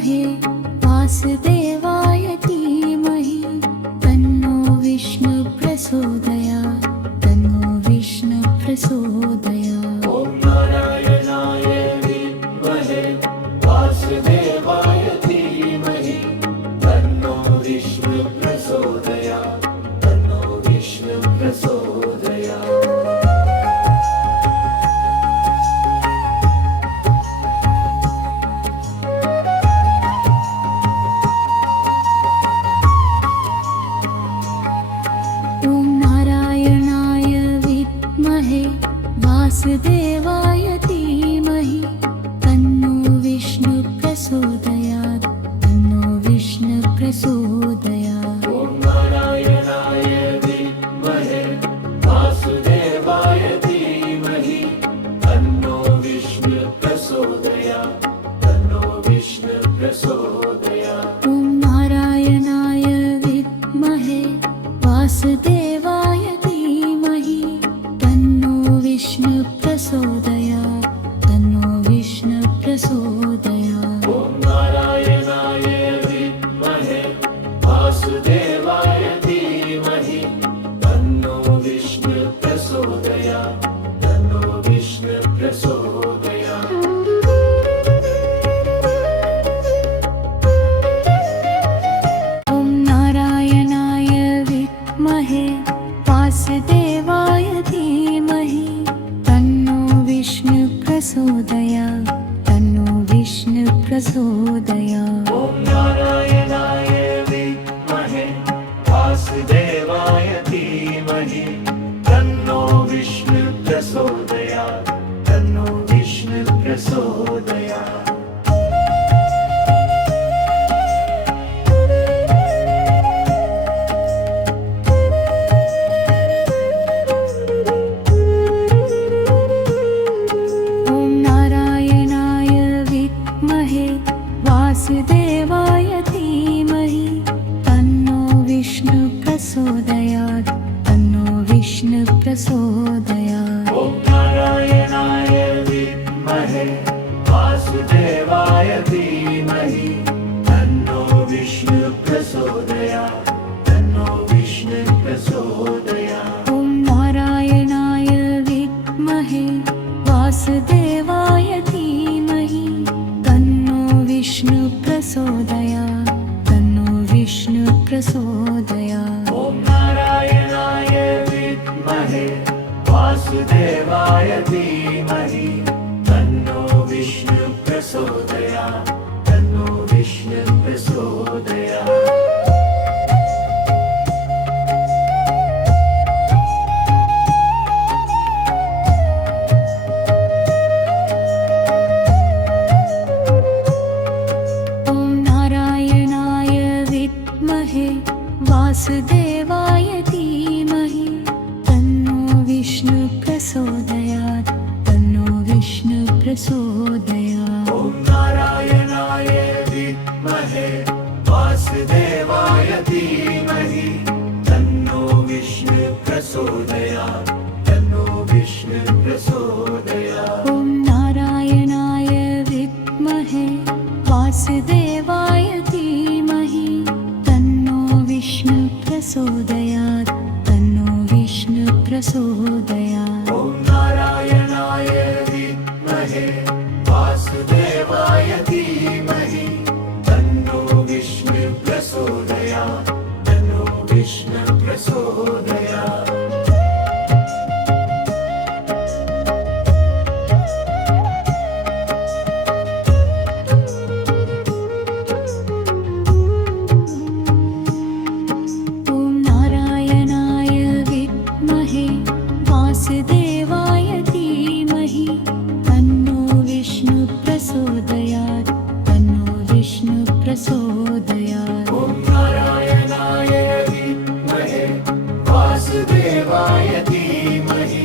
विद्महे वासुदेवाय धीमहि तन्नो विष्णु प्रचोदयात् तन्नो विष्णु प्रचोदयात् ॐ नारायणाय विद्महे वासुदेवाय धीमहि तन्नो विष्णु प्रचोदयात् तन्नो विष्णु प्रचोदयात् ॐ नारायणाय विद्महे वासुदेवाय धीमहि तन्नो विष्णु प्रचोदयात् तन्नो विष्णु प्रचोदयात् ॐ नारायणाय विद्महे वासुदेवाय धीमहि तन्नो विष्णु प्रचोदयात् तन्नो विष्णु प्रचोदयात् ॐ नारायणाय विद्महे वासुदेवाय धीमहि तन्नो विष्णु प्रचोदयात् तन्नो विष्णु प्रचोदयात् ॐ नारायणाय विद्महे वासुदेवाय धीमहि तन्नो विष्णु प्रचोदयात् तन्नो विष्णु प्रचोदयात् ॐ नारायणाय विद्महे वासुदेवाय धीमहि तन्नो विष्णु प्रचोदयात् तन्नो विष्णु प्रचोदयात् ॐ नारायणाय विद्महे वासुदेवाय धीमहि तन्नो विष्णु प्रचोदयात् तन्नो विष्णु प्रचोदयात् ॐ नारायणाय विद्महे वासुदेवाय धीमहि तन्नो विष्णु प्रचोदयात् तन्नो विष्णु प्रचोदयात् ॐ नारायणाय विद्महे वासुदेवाय धीमहि तन्नो विष्णु प्रचोदयात् तन्नो विष्णु प्रचोदयात् ॐ नारायणाय विद्महे वासुदेवाय धीमहि तन्नो विष्णु प्रचोदयात् तन्नो विष्णु प्रचोदयात् ॐ नारायणाय विद्महे वासुदेवाय धीमहि तन्नो विष्णु प्रचोदयात् तन्नो विष्णु प्रचोदयात् ॐ नारायणाय विद्महे वासुदेवाय धीमहि तन्नो विष्णु प्रचोदयात् तन्नो विष्णु प्रचोदयात् ॐ नारायणाय विद्महे वासुदेवाय धीमहि तन्नो विष्णु प्रचोदयात् तन्नो विष्णु प्रचोदयात् ॐ नारायणाय विद्महे वासुदेवाय धीमहि तन्नो विष्णु प्रचोदयात् तन्नो विष्णु प्रचोदयात् ॐ नारायणाय विद्महे वासुदेवाय धीमहि तन्नो विष्णु प्रचोदयात् तन्नो विष्णु प्रचोदयात् ॐ नारायणाय विद्महे वासुदेवाय धीमहि तन्नो विष्णु प्रचोदयात् तन्नो विष्णु प्रचोदयात् ॐ नारायणाय विद्महे वासुदेवाय धीमहि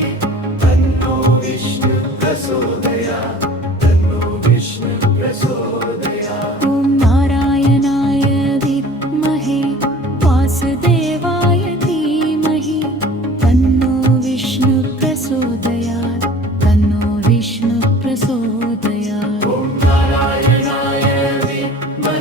तन्नो विष्णु प्रचोदयात् तन्नो विष्णु प्रचोदयात् ॐ नारायणाय विद्महे वासुदेवाय धीमहि तन्नो विष्णु प्रचोदयात् तन्नो विष्णु प्रचोदयात् ॐ नारायणाय विद्महे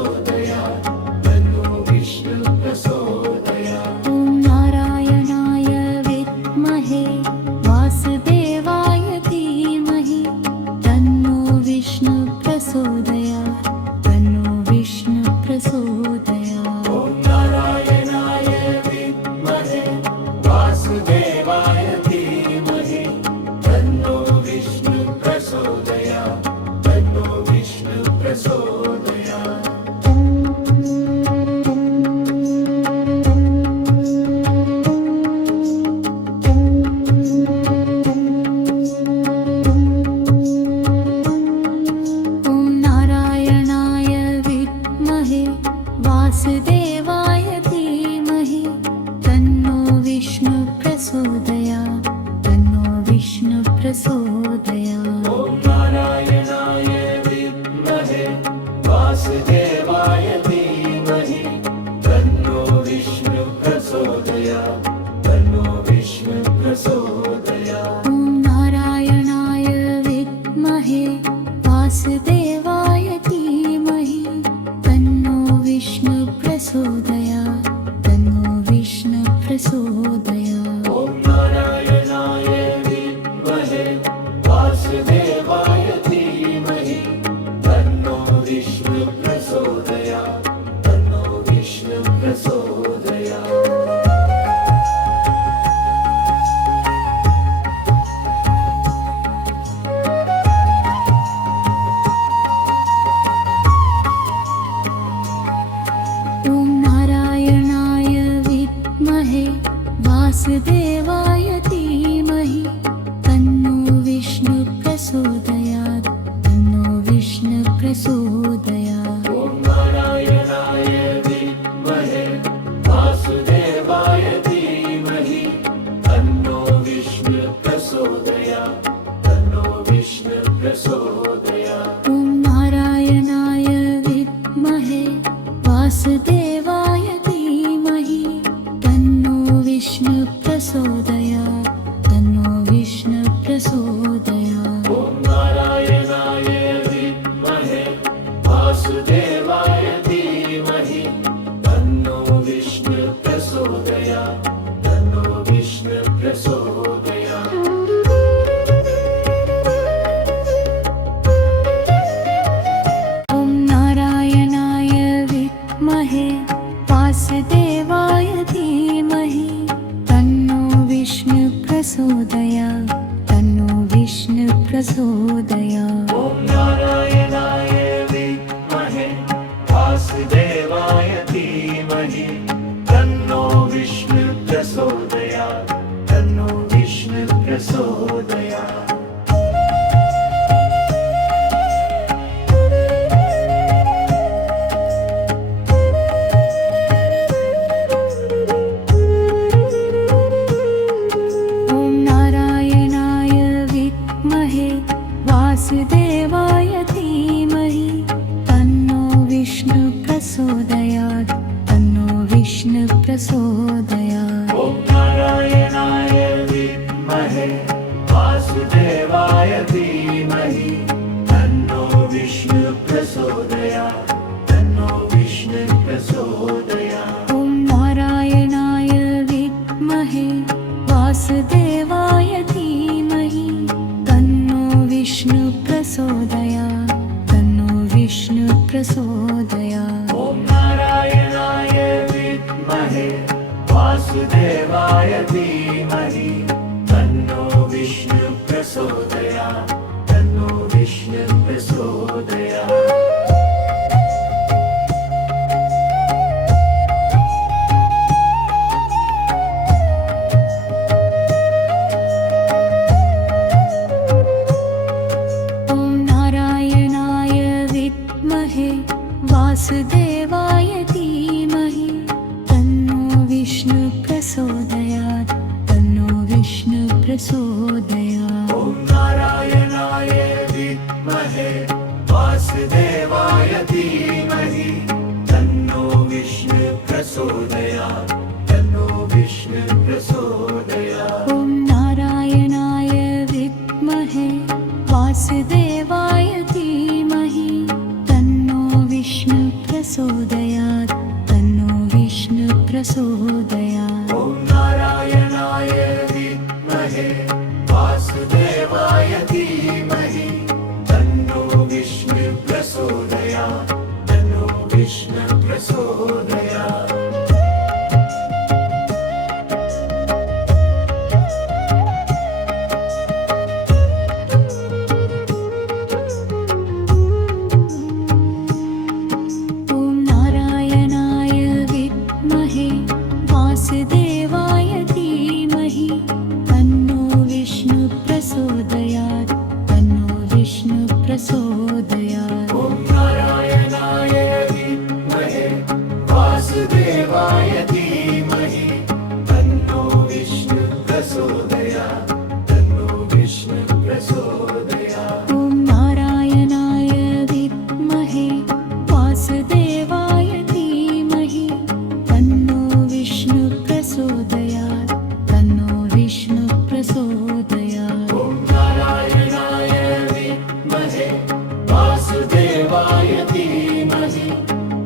प्रचोदयात् तन्नो विष्णु प्रचोदयात् ॐ नारायणाय विद्महे वासुदेवाय धीमहि तन्नो विष्णु प्रचोदयात् तन्नो विष्णु प्रचोदयात् ॐ नारायणाय विद्महे वासुदेवाय धीमहि तन्नो विष्णु प्रचोदयात् तन्नो विष्णु प्रचोदयात् ॐ नारायणाय विद्महे वासुदेवाय धीमहि तन्नो विष्णु प्रचोदयात् तन्नो विष्णु प्रचोदयात् ॐ नारायणाय विद्महे वासुदेवाय धीमहि तन्नो विष्णु प्रचोदयात् तन्नो विष्णु प्रचोदयात् ॐ नारायणाय विद्महे वासुदेवाय धीमहि तन्नो विष्णु प्रचोदयात् तन्नो विष्णु प्रचोदयात् ॐ नारायणाय विद्महे वासुदेवाय धीमहि तन्नो विष्णु प्रचोदयात् तन्नो विष्णु प्रचोदयात् ॐ नारायणाय विद्महे वासुदेवाय धीमहि तन्नो विष्णु प्रचोदयात् तन्नो विष्णु प्रचोदयात् ॐ नारायणाय विद्महे वासुदेवाय धीमहि तन्नो विष्णु प्रचोदयात् तन्नो विष्णु प्रचोदयात् ॐ नारायणाय विद्महे वासुदेवाय धीमहि तन्नो विष्णु प्रचोदयात् तन्नो विष्णु प्रचोदयात् ॐ नारायणाय विद्महे वासुदेवाय धीमहि तन्नो विष्णु प्रचोदयात् तन्नो विष्णु प्रचोदयात् ॐ नारायणाय विद्महे वासुदेवाय धीमहि तन्नो विष्णु प्रचोदयात् तन्नो विष्णु प्रचोदयात् ॐ नारायणाय विद्महे वासुदेवाय धीमहि तन्नो विष्णु प्रचोदयात् तन्नो विष्णु प्रचोदयात् ॐ नारायणाय विद्महे वासुदेवाय धीमहि तन्नो विष्णु प्रचोदयात् तन्नो विष्णु प्रचोदयात् ॐ नारायणाय विद्महे वासुदेवाय धीमहि तन्नो विष्णु प्रचोदयात् तन्नो विष्णु प्रचोदयात् ॐ नारायणाय विद्महे वासुदेवाय धीमहि तन्नो विष्णु प्रचोदयात् तन्नो विष्णु प्रचोदयात् ॐ नारायणाय विद्महे वासुदेवाय धीमहि तन्नो विष्णु प्रचोदयात् तन्नो विष्णु प्रचोदयात् ॐ नारायणाय विद्महे वासुदेवाय धीमहि तन्नो विष्णु प्रचोदयात् तन्नो विष्णु प्रचोदयात् ॐ नारायणाय विद्महे वासुदेवाय धीमहि तन्नो विष्णु प्रचोदयात् तन्नो विष्णु प्रचोदयात् ॐ नारायणाय विद्महे वासुदेवाय धीमहि तन्नो विष्णु प्रचोदयात् तन्नो विष्णु प्रचोदयात् ॐ नारायणाय विद्महे वासुदेवाय धीमहि तन्नो विष्णु प्रचोदयात् तन्नो विष्णु प्रचोदयात् वासुदेवाय धीमहि तन्नो विष्णु प्रचोदयात् तन्नो विष्णु प्रचोदयात् ॐ नारायणाय विद्महे वासुदेवाय धीमहि तन्नो विष्णु प्रचोदयात् तन्नो विष्णु प्रचोदयात् ॐ नारायणाय विद्महे वासुदेवाय धीमहि तन्नो विष्णु प्रचोदयात् तन्नो विष्णु प्रचोदयात् ॐ नारायणाय विद्महे वासुदेवाय धीमहि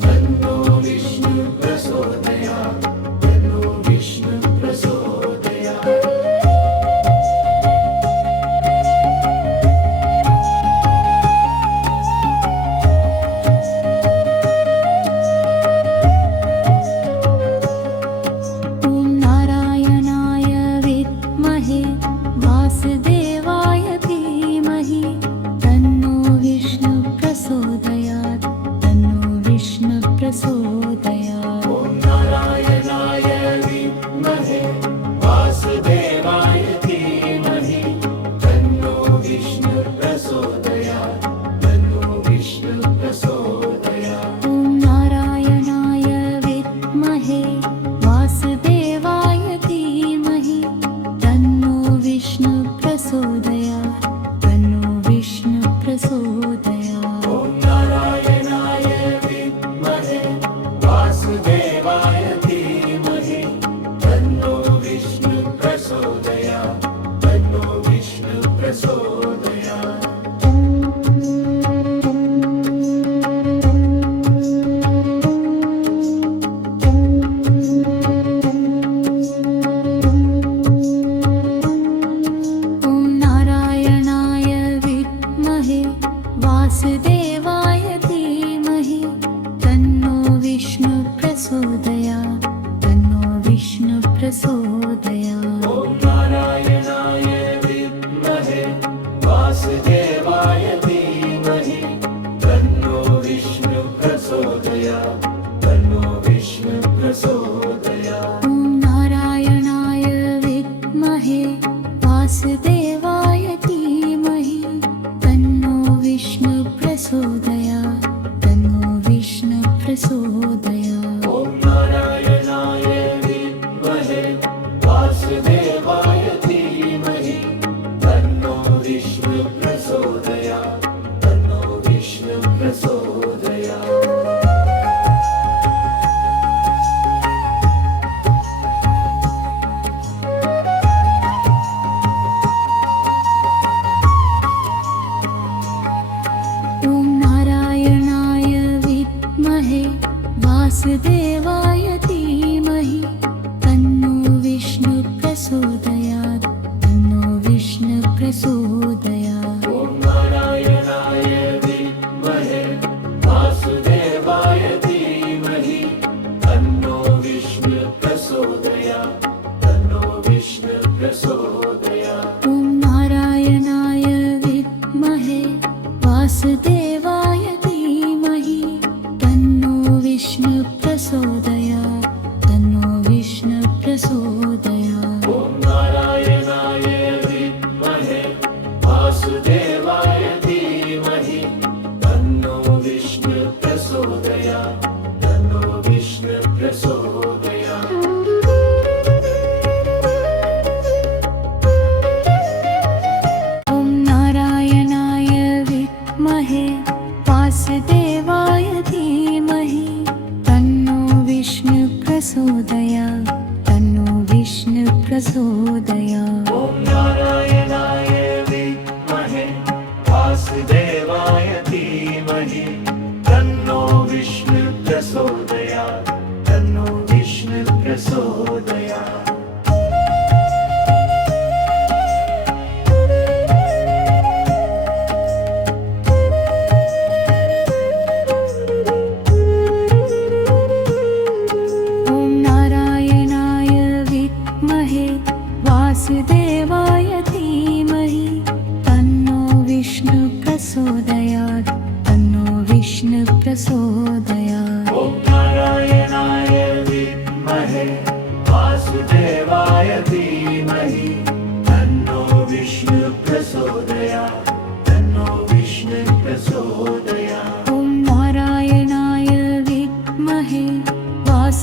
तन्नो विष्णु प्रचोदयात् तन्नो विष्णु प्रचोदयात् ॐ नारायणाय विद्महे वासुदेवाय धीमहि तन्नो विष्णु प्रचोदयात् तन्नो विष्णु प्रचोदयात् ॐ नारायणाय विद्महे वासुदेवाय धीमहि तन्नो विष्णु प्रचोदयात् तन्नो विष्णु प्रचोदयात् ॐ नारायणाय विद्महे वासुदेवाय धीमहि तन्नो विष्णु प्रचोदयात् तन्नो विष्णु प्रचोदयात् ॐ नारायणाय विद्महे वासुदेवाय धीमहि तन्नो विष्णु प्रचोदयात् तन्नो विष्णु प्रचोदयात् ॐ नारायणाय विद्महे वासुदेवाय धीमहि तन्नो विष्णु प्रचोदयात् तन्नो विष्णु प्रचोदयात् ॐ नारायणाय विद्महे वासुदेवाय धीमहि तन्नो विष्णु प्रचोदयात् तन्नो विष्णु प्रचोदयात् ॐ नारायणाय विद्महे वासुदेवाय धीमहि तन्नो विष्णु प्रचोदयात् तन्नो विष्णु प्रचोदयात् ॐ नारायणाय विद्महे वासुदेवाय धीमहि तन्नो विष्णु प्रचोदयात् तन्नो विष्णु प्रचोदयात् ॐ नारायणाय विद्महे वासुदेवाय धीमहि तन्नो विष्णु प्रचोदयात् तन्नो विष्णु प्रचोदयात् ॐ नारायणाय विद्महे वासुदेवाय धीमहि तन्नो विष्णु प्रचोदयात् तन्नो विष्णु प्रचोदयात् ॐ नारायणाय विद्महे वासुदेवाय धीमहि तन्नो विष्णु प्रचोदयात् तन्नो विष्णु प्रचोदयात् ॐ नारायणाय विद्महे वासुदेवाय धीमहि तन्नो विष्णु प्रचोदयात् तन्नो विष्णु प्रचोदयात् ॐ नारायणाय विद्महे वासुदेवाय धीमहि तन्नो विष्णु प्रचोदयात् तन्नो विष्णु प्रचोदयात् ॐ नारायणाय विद्महे वासुदेवाय धीमहि तन्नो विष्णु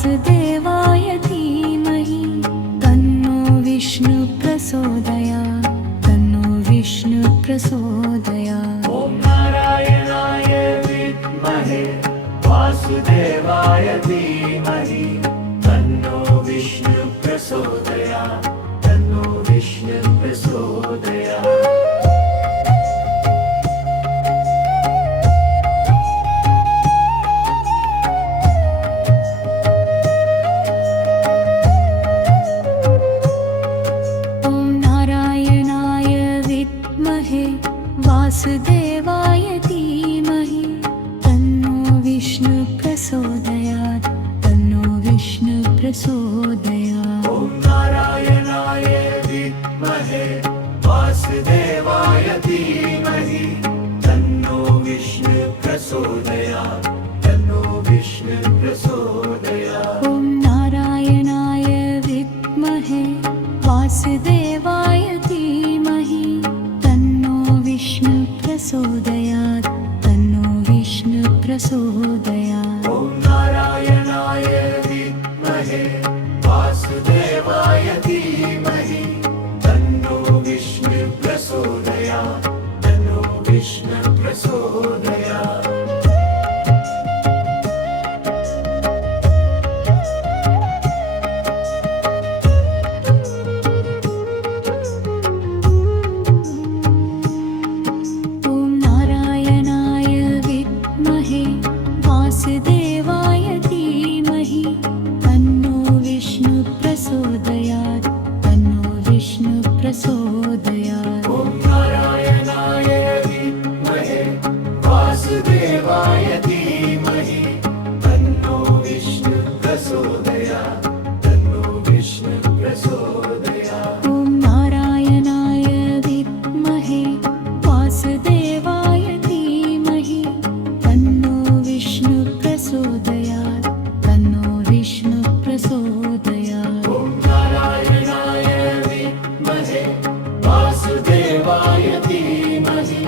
वासुदेवाय धीमहि तन्नो विष्णु प्रचोदयात् तन्नो विष्णु प्रचोदयात् ॐ नारायणाय विद्महे वासुदेवाय धीमहि तन्नो विष्णु प्रचोदयात् तन्नो विष्णु प्रचोदयात् वासुदेवाय धीमहि तन्नो विष्णु प्रचोदयात् तन्नो विष्णु प्रचोदयात् ॐ नारायणाय विद्महे वासुदेवाय धीमहि तन्नो विष्णु प्रचोदयात् तन्नो विष्णु प्रचोदयात् ॐ नारायणाय विद्महे वासुदेवाय धीमहि तन्नो विष्णु प्रचोदयात् तन्नो विष्णु प्रचोदयात् ॐ नारायणाय विद्महे वासुदेवाय धीमहि तन्नो विष्णु प्रचोदयात् तन्नो विष्णु प्रचोदयात् वासुदेवाय धीमहि तन्नो विष्णु प्रचोदयात् तन्नो विष्णु प्रचोदयात् ॐ नारायणाय विद्महे वासुदेवाय धीमहि तन्नो विष्णु प्रचोदयात् तन्नो विष्णु प्रचोदयात् ॐ नारायणाय विद्महे वासुदेवाय धीमहि तन्नो विष्णु प्रचोदयात् तन्नो विष्णु प्रचोदयात् ॐ नारायणाय विद्महे वासुदेवाय धीमहि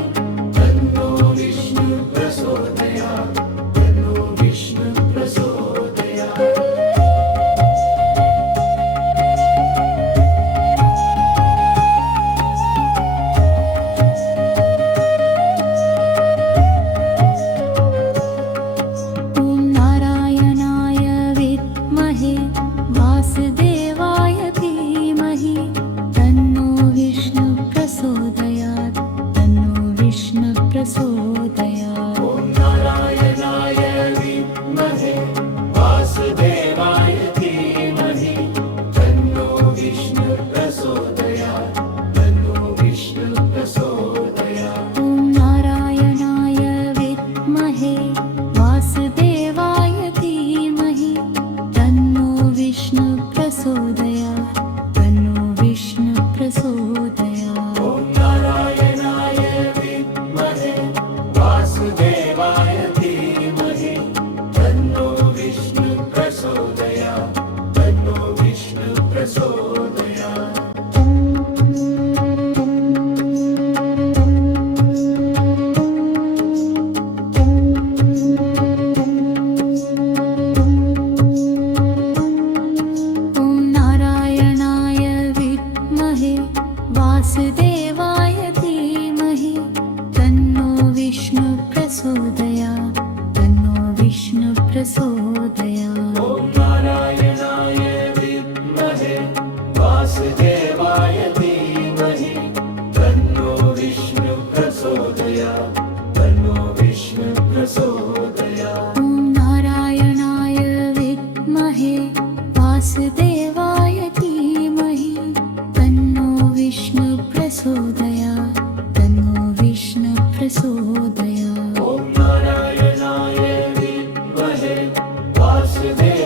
तन्नो विष्णु प्रचोदयात् तन्नो विष्णु प्रचोदयात् वासुदेवाय धीमहि तन्नो विष्णु प्रचोदयात् तन्नो विष्णु प्रचोदयात् ॐ नारायणाय विद्महे वासुदेवाय धीमहि तन्नो विष्णु प्रचोदयात् तन्नो विष्णु प्रचोदयात् ॐ नारायणाय विद्महे वासुदेवाय धीमहि तन्नो विष्णु प्रचोदयात् तन्नो विष्णु प्रचोदयात् ॐ नारायणाय विद्महे वासुदेवाय धीमहि तन्नो विष्णु प्रचोदयात् तन्नो विष्णु प्रचोदयात् वासुदेवाय धीमहि तन्नो विष्णु प्रचोदयात् तन्नो विष्णु प्रचोदयात् ॐ नारायणाय विद्महे वासुदेवाय धीमहि तन्नो विष्णु प्रचोदयात् तन्नो विष्णु प्रचोदयात् ॐ नारायणाय विद्महे वासुदेवाय धीमहि तन्नो विष्णु प्रचोदयात् तन्नो विष्णु प्रचोदयात् ॐ नारायणाय विद्महे वासुदेवाय